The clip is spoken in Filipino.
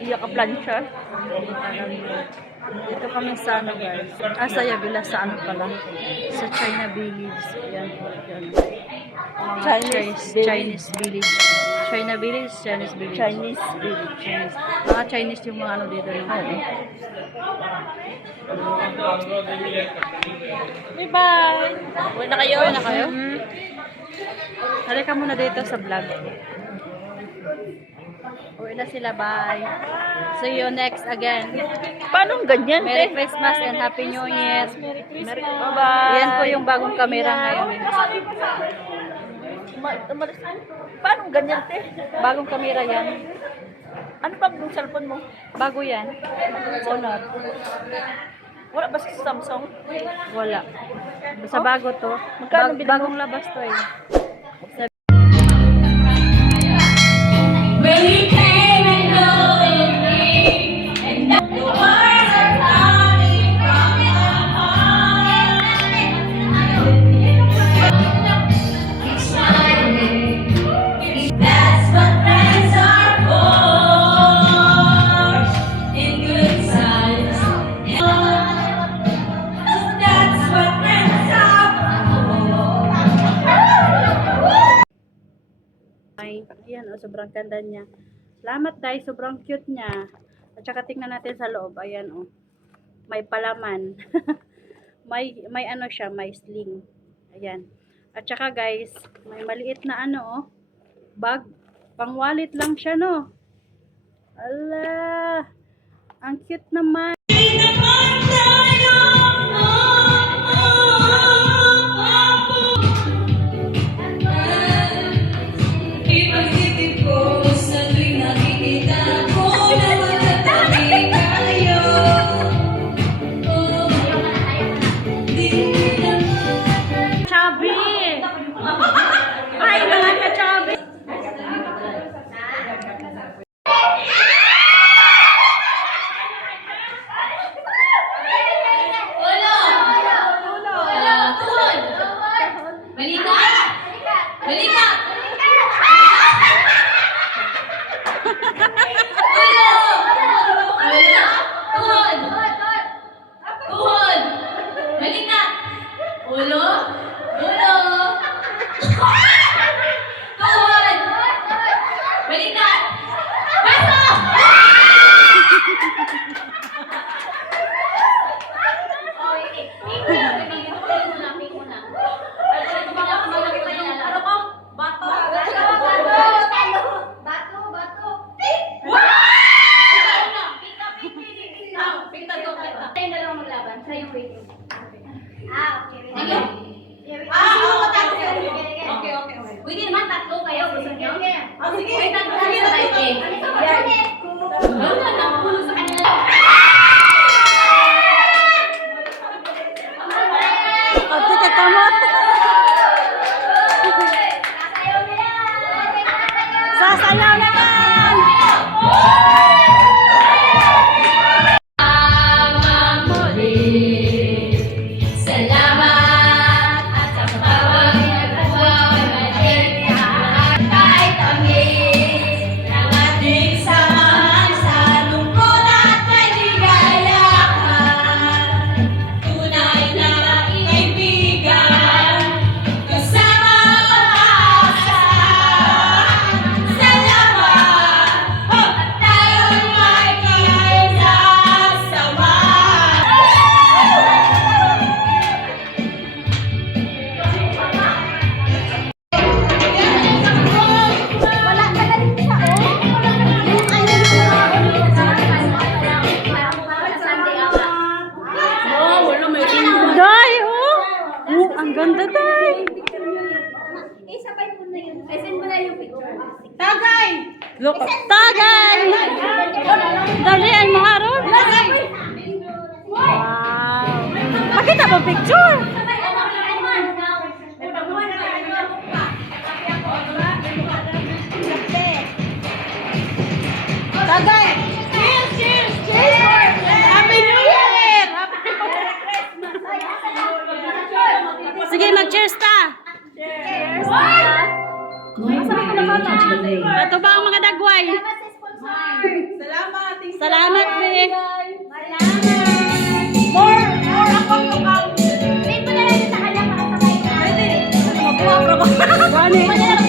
Iya ka plancha. Dito kami sa ano guys. Sa Yabila sa ano pala. Sa China Village. Yan. Yan. Chinese Village. China Village, Chinese Village. Chinese village. Chinese. Mga Chinese yung mga ano dito. Bye-bye! Uwi na kayo? Uwi na kayo? Halika muna dito sa vlog. Uwi na sila, bye. See you next again. Paano ganyan? Merry Christmas and Happy New Year. Merry Christmas. Bye-bye! Yan po yung bagong camera ngayon. Paano ganyan, te? Bagong camera yan. Ano ba yung cellphone mo? Bago yan. Honor. Wala ba sa Samsung? Wala. Basta bago to. Magkano bilhin mo? Bagong labas to eh. Ayan, oh, sobrang ganda niya. Salamat dahil sobrang cute niya. At saka tingnan natin sa loob. Ayan, oh. May palaman. may ano siya, may sling. Ayan. At saka guys, may maliit na ano, oh. Bag. Pang wallet lang siya, no. Ala. Ang cute naman. Pwede naman tatlo kayo, gusto niyo? Sige. May tatlo kayo sa lighting. Wala na, pulo sa kanila. Ate, kakamot. Sasayaw naman! Ang ganda tayo. Isabay mo na yun. Ay, send mo na yung picture. Tagay! Look, tagay! Dalian mo, Harold. Wow. Pakita mo picture. Tagay! Cheers! Cheers! Cheers! Happy New Year! Sige, mag-cheers ta. Cheers! Ito ba ang mga dagway? Salamat. Salamat, be. More account to come. Send mo na lang sa kanya para sabay na. Pwede. Mabuha ka ba? Gani.